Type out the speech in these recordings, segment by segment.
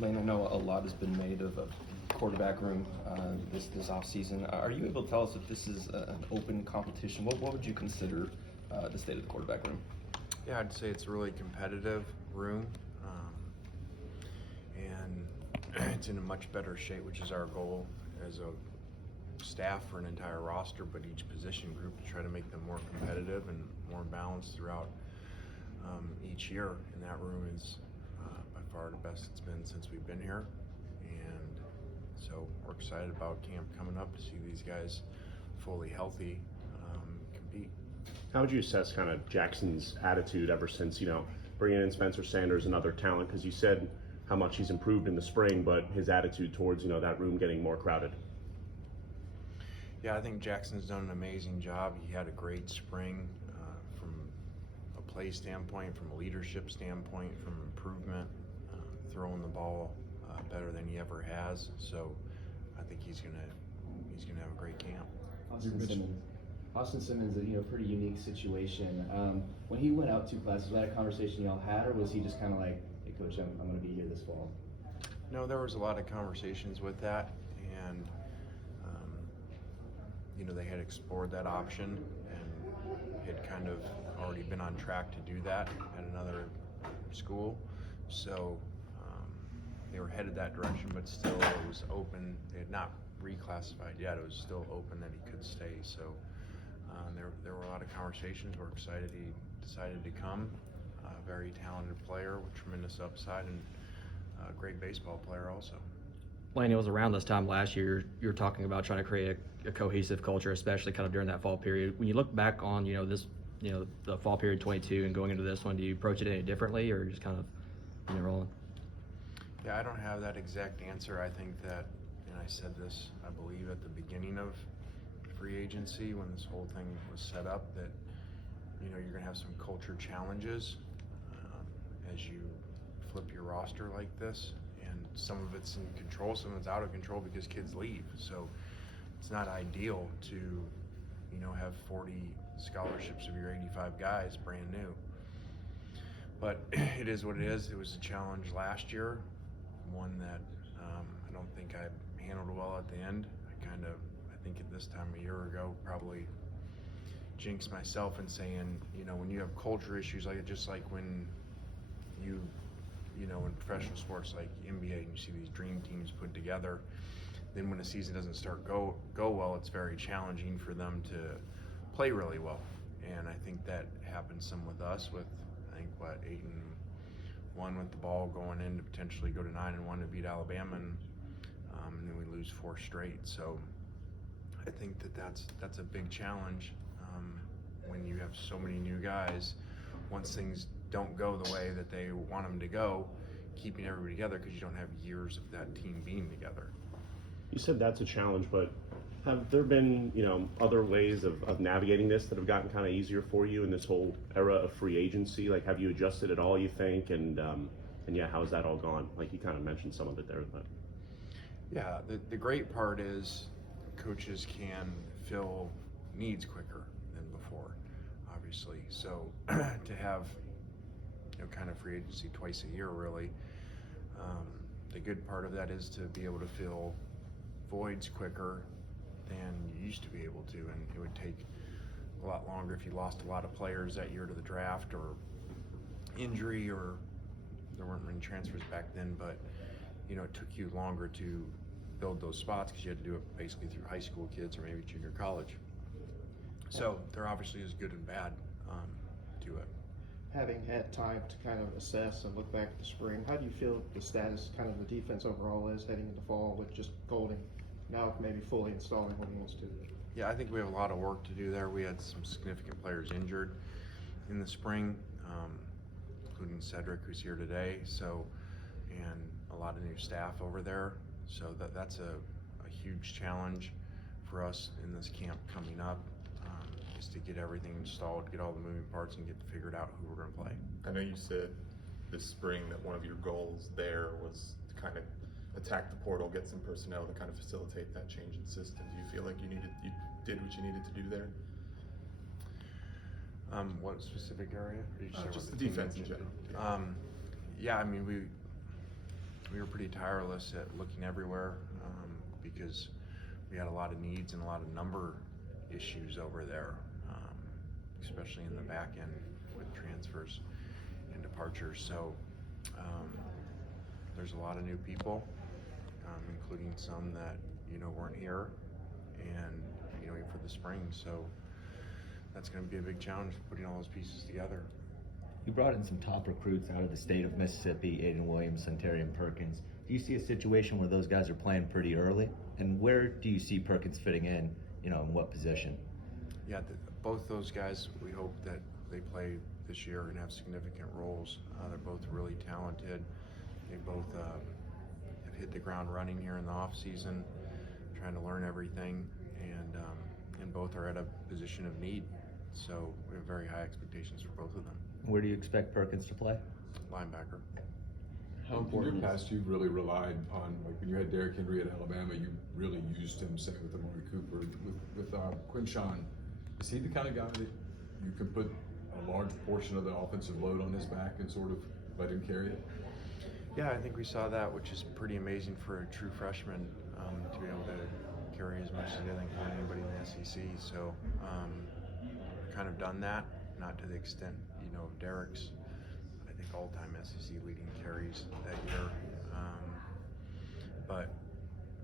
Lane, I know a lot has been made of a quarterback room this offseason. Are you able to tell us if this is an open competition? What would you consider the state of the quarterback room? Yeah, I'd say it's a really competitive room, and it's in a much better shape, which is our goal as a staff for an entire roster, but each position group to try to make them more competitive and more balanced throughout each year. And that room is by far the best it's been since we've been here. And so we're excited about camp coming up to see these guys fully healthy compete. How would you assess kind of Jackson's attitude ever since, bringing in Spencer Sanders and other talent? Because you said how much he's improved in the spring, but his attitude towards, that room getting more crowded. Yeah, I think Jackson's done an amazing job. He had a great spring from a play standpoint, from a leadership standpoint, from improvement, throwing the ball better than he ever has. So I think he's gonna have a great camp. Austin Simmons, a pretty unique situation. When he went out 2 classes, was that a conversation y'all had, or was he just kind of like, "Hey, coach, I'm going to be here this fall"? No, there was a lot of conversations with that, and they had explored that option and had kind of already been on track to do that at another school. So they were headed that direction, but still it was open. They had not reclassified yet. It was still open that he could stay. So there were a lot of conversations. We're excited he decided to come. A very talented player with tremendous upside, and a great baseball player also. Lane, it was around this time last year you're talking about trying to create a cohesive culture, especially kind of during that fall period. When you look back on this, the fall period 22 and going into this one, do you approach it any differently, or just kind of rolling? Yeah, I don't have that exact answer. I think that, and I said this, I believe, at the beginning of free agency when this whole thing was set up, that you're going to have some culture challenges as you flip your roster like this. And some of it's in control, some of it's out of control because kids leave. So it's not ideal to, have 40 scholarships of your 85 guys brand new. But it is what it is. It was a challenge last year, one that I don't think I handled well at the end. I think at this time a year ago, probably jinxed myself in saying, when you have culture issues like it, just like when in professional sports like NBA, and you see these dream teams put together, then when the season doesn't start go well, it's very challenging for them to play really well. And I think that happened some with us with, 8-1 with the ball going in to potentially go to 9-1 to beat Alabama, and then we lose 4 straight. So I think that's a big challenge when you have so many new guys. Once things don't go the way that they want them to go, keeping everybody together, because you don't have years of that team being together. You said that's a challenge, but have there been, other ways of navigating this that have gotten kind of easier for you in this whole era of free agency? Like, have you adjusted at all, you think? And yeah, how's that all gone? Like, you kind of mentioned some of it there, but. Yeah, the great part is coaches can fill needs quicker than before, obviously. So to have kind of free agency twice a year, really, the good part of that is to be able to fill voids quicker than you used to be able to, and it would take a lot longer if you lost a lot of players that year to the draft or injury, or there weren't many transfers back then, but it took you longer to build those spots because you had to do it basically through high school kids or maybe junior college. So there obviously is good and bad to it. Having had time to kind of assess and look back at the spring, how do you feel the status, kind of the defense overall is heading into fall with just Golding now maybe fully installing what he wants to? Yeah, I think we have a lot of work to do there. We had some significant players injured in the spring, including Cedric, who's here today. So, and a lot of new staff over there. So that's a huge challenge for us in this camp coming up, is to get everything installed, get all the moving parts, and get figured out who we're going to play. I know you said this spring that one of your goals there was to kind of attack the portal, get some personnel to kind of facilitate that change in system. Do you feel like you did what you needed to do there? What specific area? Or did you say Just what the team defense in mentioned? general. Yeah, I mean, we were pretty tireless at looking everywhere because we had a lot of needs and a lot of number issues over there, especially in the back end with transfers and departures. So there's a lot of new people, including some that weren't here, and for the spring. So that's going to be a big challenge, putting all those pieces together. You brought in some top recruits out of the state of Mississippi, Aiden Williams, Centurion Perkins. Do you see a situation where those guys are playing pretty early? And where do you see Perkins fitting in what position? Yeah, both those guys, we hope that they play this year and have significant roles. They're both really talented. They both have hit the ground running here in the off season, trying to learn everything, and both are at a position of need. So we have very high expectations for both of them. Where do you expect Perkins to play? Linebacker. How important? In your past, you really relied on, like when you had Derrick Henry at Alabama, you really used him, same with Amari Cooper. With Quinshawn, is he the kind of guy that you can put a large portion of the offensive load on his back and sort of let him carry it? Yeah, I think we saw that, which is pretty amazing for a true freshman to be able to carry as much as I think anybody in the SEC. So kind of done that, not to the extent of Derrick's, I think all-time SEC leading carries that year. But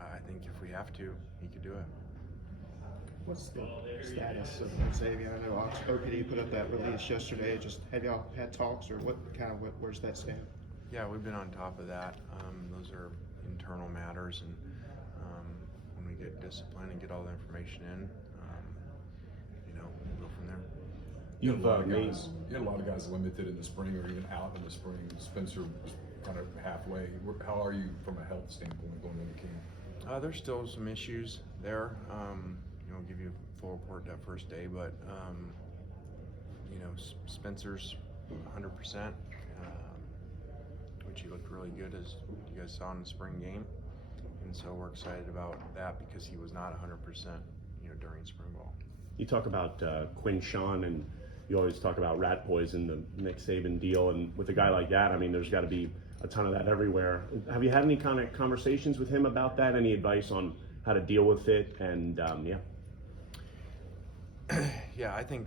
I think if we have to, he could do it. What's the status of Xavier? I know OPD put up that release yesterday. Just have y'all had talks, or where's that stand? Yeah, we've been on top of that. Those are internal matters, and when we get disciplined and get all the information in, we'll go from there. You had a lot of guys limited in the spring or even out in the spring. Spencer was kind of halfway. How are you from a health standpoint going into camp? There's still some issues there. I'll give you a full report that first day, but Spencer's 100%, which he looked really good, as you guys saw in the spring game, and so we're excited about that because he was not 100%, during spring ball. You talk about Quinshawn, and you always talk about rat poison, the Nick Saban deal, and with a guy like that, I mean, there's got to be a ton of that everywhere. Have you had any kind of conversations with him about that? Any advice on how to deal with it? And Yeah, I think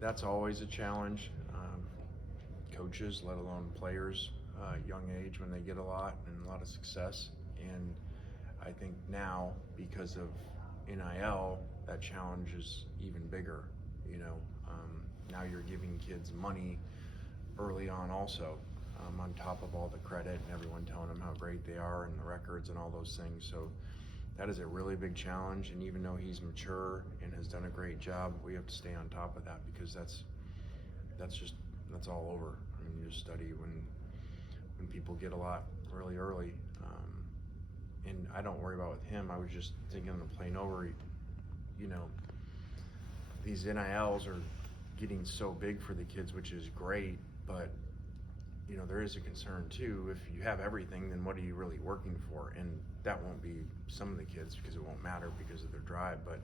that's always a challenge. Coaches, let alone players, young age when they get a lot and a lot of success. And I think now, because of NIL, that challenge is even bigger. Now you're giving kids money early on also, on top of all the credit and everyone telling them how great they are and the records and all those things. So that is a really big challenge, and even though he's mature and has done a great job, we have to stay on top of that, because that's all over. I mean, you just study when people get a lot really early, and I don't worry about with him. I was just thinking on the plane over, these NILs are getting so big for the kids, which is great, but there is a concern too. If you have everything, then what are you really working for? And that won't be some of the kids, because it won't matter because of their drive, but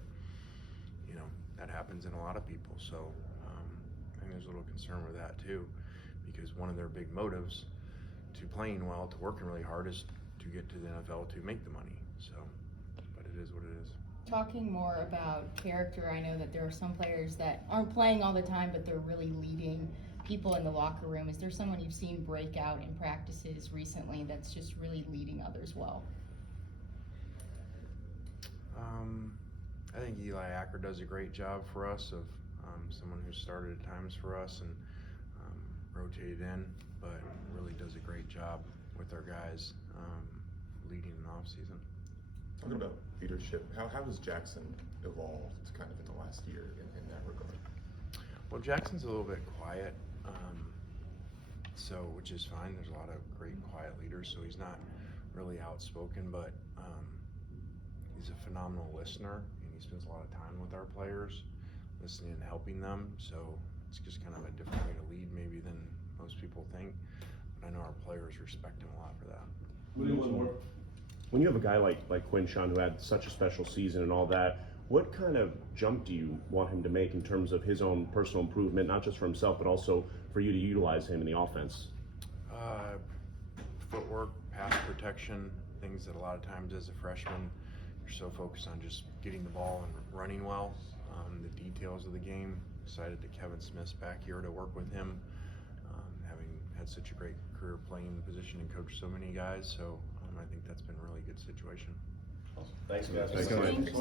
that happens in a lot of people. So I think there's a little concern with that too, because one of their big motives to playing well, to working really hard, is to get to the NFL to make the money. So, but it is what it is. Talking more about character, I know that there are some players that aren't playing all the time, but they're really leading people in the locker room. Is there someone you've seen break out in practices recently that's just really leading others well? I think Eli Acker does a great job for us, of someone who started at times for us and rotated in, but really does a great job with our guys leading in the off season. Talking about leadership, how has Jackson evolved kind of in the last year in that regard? Well, Jackson's a little bit quiet, which is fine. There's a lot of great quiet leaders, so he's not really outspoken, but he's a phenomenal listener, and he spends a lot of time with our players, listening and helping them. So it's just kind of a different way to lead maybe than most people think, but I know our players respect him a lot for that. when you have a guy like Quinshawn, who had such a special season and all that, what kind of jump do you want him to make in terms of his own personal improvement, not just for himself, but also for you to utilize him in the offense? Footwork, pass protection. protection, things that a lot of times as a freshman, you're so focused on just getting the ball and running well. The details of the game. Excited that Kevin Smith's back here to work with him, having had such a great career playing position and coached so many guys. So I think that's been a really good situation. Thanks, guys. Thanks.